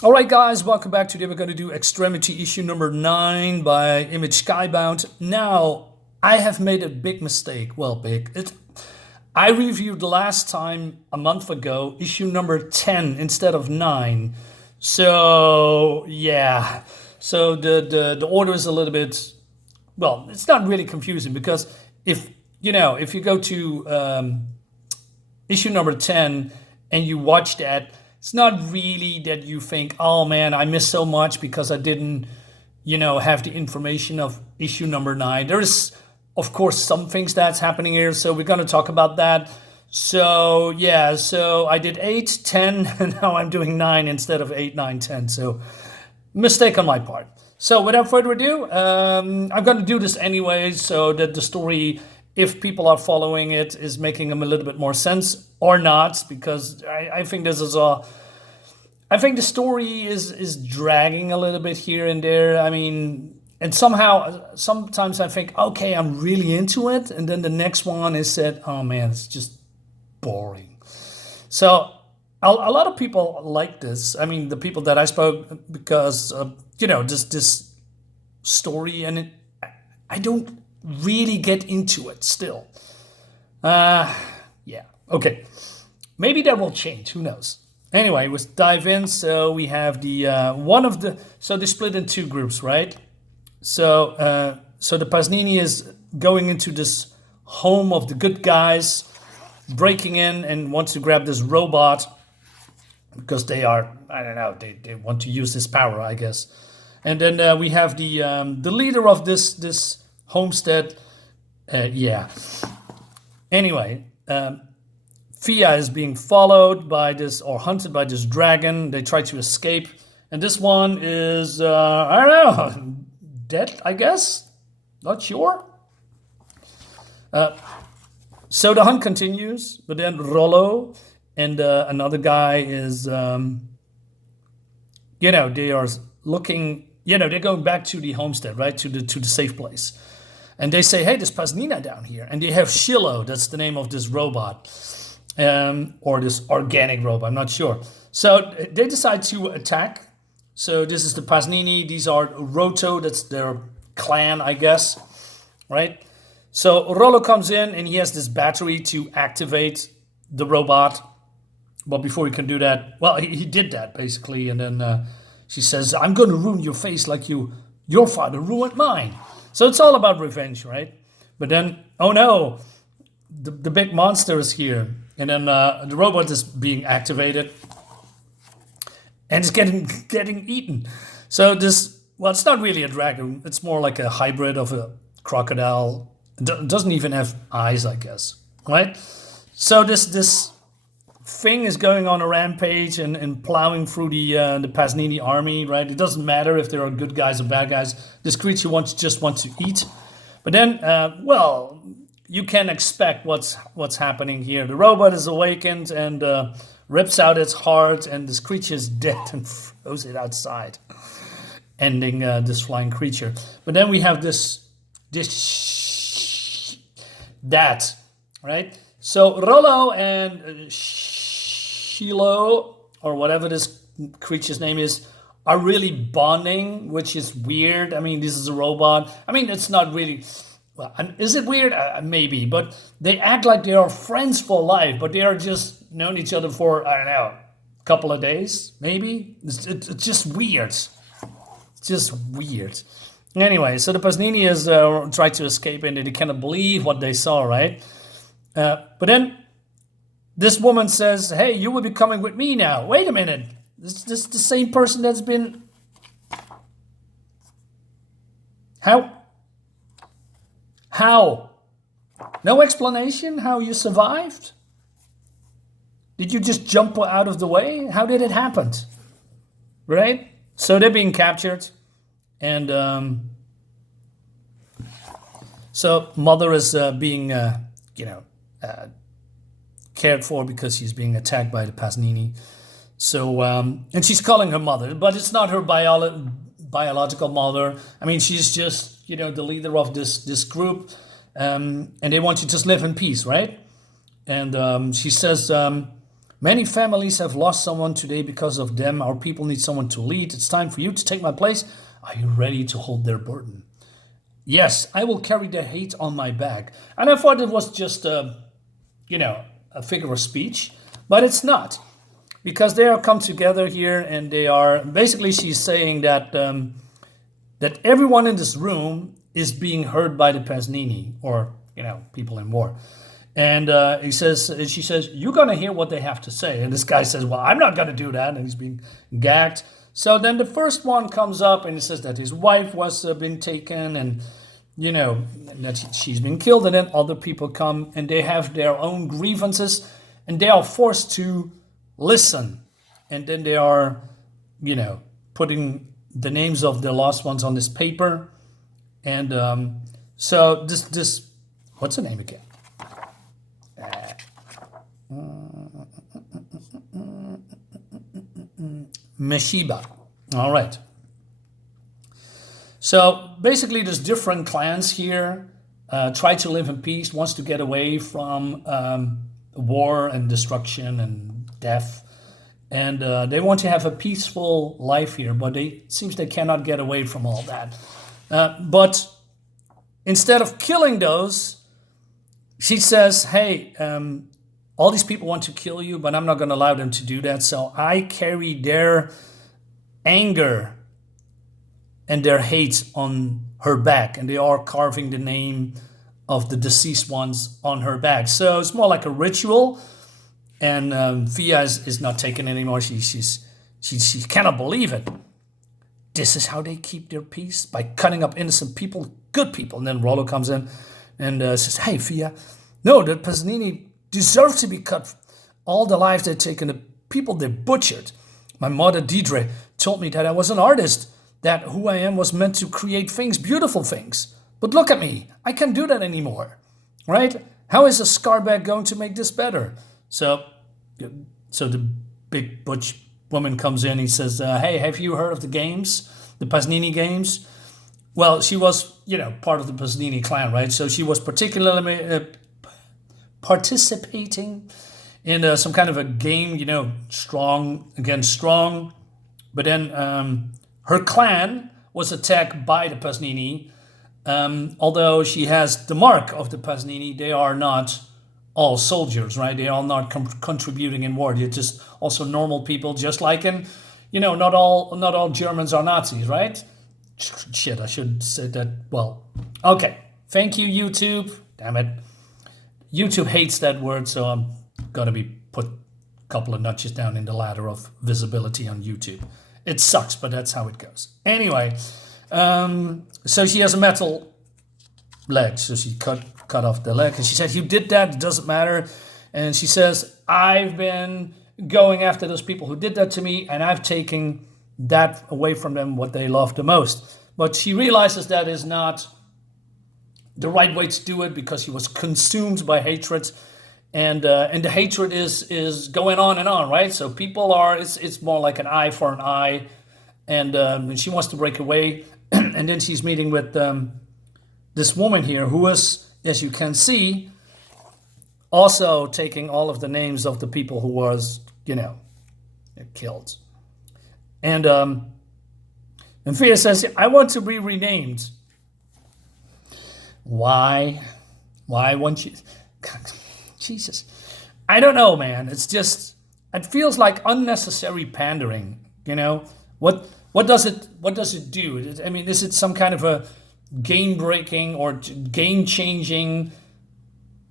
All right, guys, welcome back. Today we're going to do Extremity issue number 9 by Image Skybound. Now, I have made a big mistake. Well, big. I reviewed last time, a month ago, issue number 10 instead of 9. So, yeah. So the order is a little bit, well, it's not really confusing because if you go to issue number 10 and you watch that, it's not really that you think, oh man, I missed so much because I didn't, have the information of issue number 9. There's, of course, some things that's happening here, so we're going to talk about that. So, yeah, so I did 8, 10, and now I'm doing 9 instead of 8, 9, 10. So, mistake on my part. So, without further ado, I'm going to do this anyway so that the story, if people are following it, is making them a little bit more sense or not, because I think this is I think the story is dragging a little bit here and there. I mean, and sometimes I think, okay, I'm really into it, and then the next one is said, oh man, it's just boring. So a lot of people like this. I mean, the people that I spoke, because this story, and I don't really get into it still. Yeah, okay. Maybe that will change. Who knows? Anyway, let's dive in. So we have the so they split in two groups, right? So the Paznini is going into this home of the good guys, breaking in and wants to grab this robot because they are, I don't know, they want to use this power, I guess. And then we have the leader of this homestead. Yeah. Anyway, Thea is being followed by this, or hunted by this dragon. They try to escape, and this one is I don't know, dead, I guess. Not sure. So the hunt continues, but then Rollo and another guy is, they are looking, they're going back to the homestead, right, to the safe place, and they say, hey, there's Paznina down here, and they have Shilo, that's the name of this robot, or this organic robot, I'm not sure. So they decide to attack. So this is the Paznini, these are Roto, that's their clan, I guess, right? So Rollo comes in and he has this battery to activate the robot. But before he can do that, well, he did that basically. And then she says, I'm going to ruin your face like your father ruined mine. So it's all about revenge, right? But then, oh no, the big monster is here. And then the robot is being activated and it's getting eaten. So this, well, it's not really a dragon. It's more like a hybrid of a crocodile. It doesn't even have eyes, I guess, right? So this thing is going on a rampage and plowing through the Paznini army, right? It doesn't matter if there are good guys or bad guys. This creature just wants to eat. But then, well, you can expect what's happening here. The robot is awakened and rips out its heart, and this creature is dead and throws it outside, ending this flying creature. But then we have that, right? So Rollo and Shilo, or whatever this creature's name is, are really bonding, which is weird. I mean, this is a robot. I mean, it's not really, well, is it weird? Maybe, but they act like they are friends for life, but they are just known each other for, I don't know, a couple of days, maybe. It's just weird. It's just weird. Anyway, so the Paznini is trying to escape and they cannot believe what they saw, right? But then this woman says, hey, you will be coming with me now. Wait a minute. This the same person that's been... How? No explanation how you survived? Did you just jump out of the way? How did it happen? Right? So they're being captured. And so mother is being, cared for because she's being attacked by the Paznini. So, and she's calling her mother, but it's not her biological mother. I mean, she's just, the leader of this group, and they want you to just live in peace, right? And she says, Many families have lost someone today because of them. Our people need someone to lead. It's time for you to take my place. Are you ready to hold their burden? Yes, I will carry their hate on my back. And I thought it was just a figure of speech, but it's not, because they are come together here, and they are basically, she's saying that that everyone in this room is being heard by the Paznini, or people in war. And she says, you're gonna hear what they have to say. And this guy says, well, I'm not gonna do that, and he's being gagged. So then the first one comes up, and he says that his wife was been taken, and that she's been killed, and then other people come and they have their own grievances, and they are forced to listen, and then they are, putting the names of the lost ones on this paper, and so this what's the name again? Meshiba. All right. So basically, there's different clans here. Try to live in peace, wants to get away from war and destruction and death. And they want to have a peaceful life here, but it seems they cannot get away from all that. But instead of killing those, she says, hey, all these people want to kill you, but I'm not going to allow them to do that. So I carry their anger and their hate on her back, and they are carving the name of the deceased ones on her back. So it's more like a ritual, and Thea is not taking it anymore. She cannot believe it. This is how they keep their peace, by cutting up innocent people, good people. And then Rollo comes in and says, hey, Thea, no, the Paznini deserve to be cut. All the lives they've taken, the people they butchered. My mother, Deidre, told me that I was an artist, that who I am was meant to create things, beautiful things. But look at me, I can't do that anymore, right? How is a scarbag going to make this better? So the big butch woman comes in, he says, hey, have you heard of the games, the Paznini games? Well, she was, part of the Paznini clan, right? So she was particularly participating in some kind of a game, strong against strong. But then her clan was attacked by the Paznini. Although she has the mark of the Paznini, they are not all soldiers, right? They are not contributing in war. They're just also normal people, just like in, not all Germans are Nazis, right? Shit, I should say that. Well, okay. Thank you, YouTube. Damn it. YouTube hates that word, so I'm gonna be put a couple of notches down in the ladder of visibility on YouTube. It sucks, but that's how it goes. Anyway, so she has a metal leg, so she cut off the leg, and she said, you did that, it doesn't matter. And she says, I've been going after those people who did that to me, and I've taken that away from them, what they love the most. But she realizes that is not the right way to do it, because she was consumed by hatred, and the hatred is going on and on, right? So people are, it's more like an eye for an eye, and she wants to break away. And then she's meeting with this woman here, who is, as you can see, also taking all of the names of the people who was, killed. And Thea says, I want to be renamed. Why won't you? Jesus. I don't know, man. It's just, it feels like unnecessary pandering, What does it do? I mean, is it some kind of a game-breaking or game-changing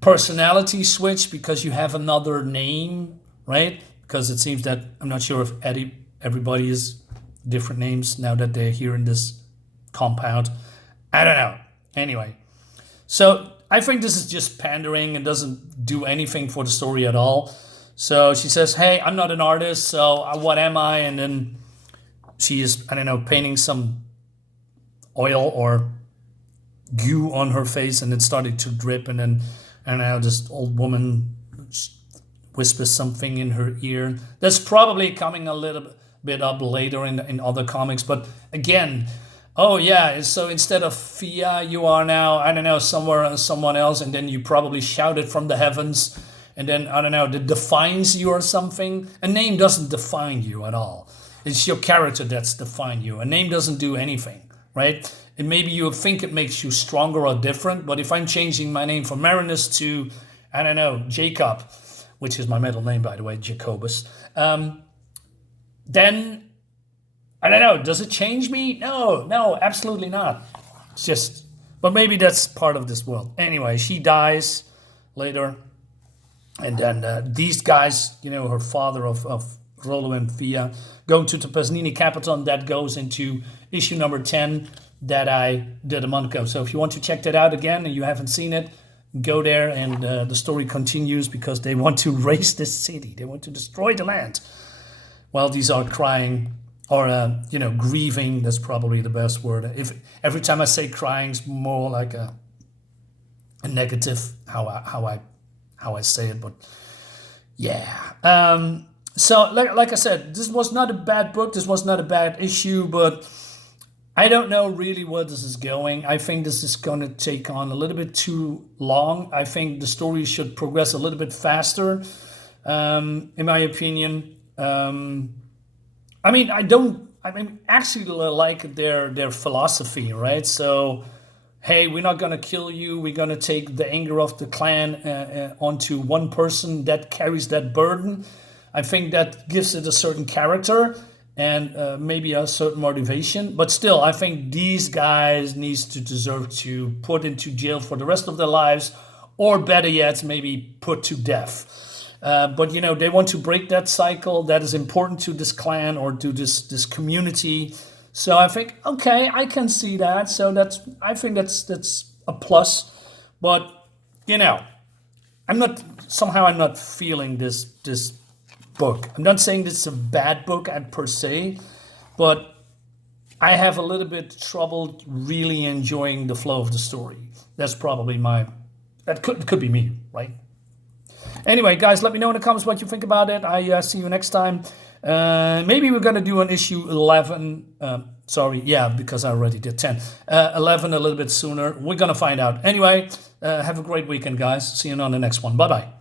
personality switch because you have another name, right? Because it seems that, I'm not sure if everybody is different names now that they're here in this compound. I don't know. Anyway, so I think this is just pandering and doesn't do anything for the story at all. So she says, hey, I'm not an artist, so what am I? And then she is, painting some oil or goo on her face, and it started to drip, and then this old woman whispers something in her ear. That's probably coming a little bit up later in other comics, but again, oh yeah, so instead of Thea, you are now, someone else, and then you probably shouted from the heavens, and then, I don't know, that defines you or something. A name doesn't define you at all. It's your character that's define you. A name doesn't do anything, right? And maybe you think it makes you stronger or different, but if I'm changing my name from Marinus to, I don't know, Jacob, which is my middle name, by the way, Jacobus, then, I don't know, does it change me? No, absolutely not. It's just, but maybe that's part of this world. Anyway, she dies later. And then these guys, her father of Rollo and Thea, go to the Paznini capital, and that goes into issue number 10 that I did a month ago. So if you want to check that out again and you haven't seen it, go there, and the story continues because they want to raise this city. They want to destroy the land. While these are crying, or grieving. That's probably the best word. If every time I say crying, it's more like a negative how I say it, but yeah. So like I said, this was not a bad book. This was not a bad issue, but I don't know really where this is going. I think this is going to take on a little bit too long. I think the story should progress a little bit faster, in my opinion. I actually like their philosophy, right? So, hey, we're not going to kill you. We're going to take the anger of the clan onto one person that carries that burden. I think that gives it a certain character and maybe a certain motivation. But still, I think these guys deserve to put into jail for the rest of their lives, or better yet, maybe put to death. But they want to break that cycle that is important to this clan or to this community. So I think, okay, I can see that. So I think that's a plus. But I'm not feeling this book. I'm not saying this is a bad book per se, but I have a little bit trouble really enjoying the flow of the story. That's probably that could be me, right? Anyway, guys, let me know in the comments what you think about it. I see you next time. Maybe we're going to do an issue 11. Because I already did 10. 11 a little bit sooner. We're going to find out. Anyway, have a great weekend, guys. See you on the next one. Bye-bye.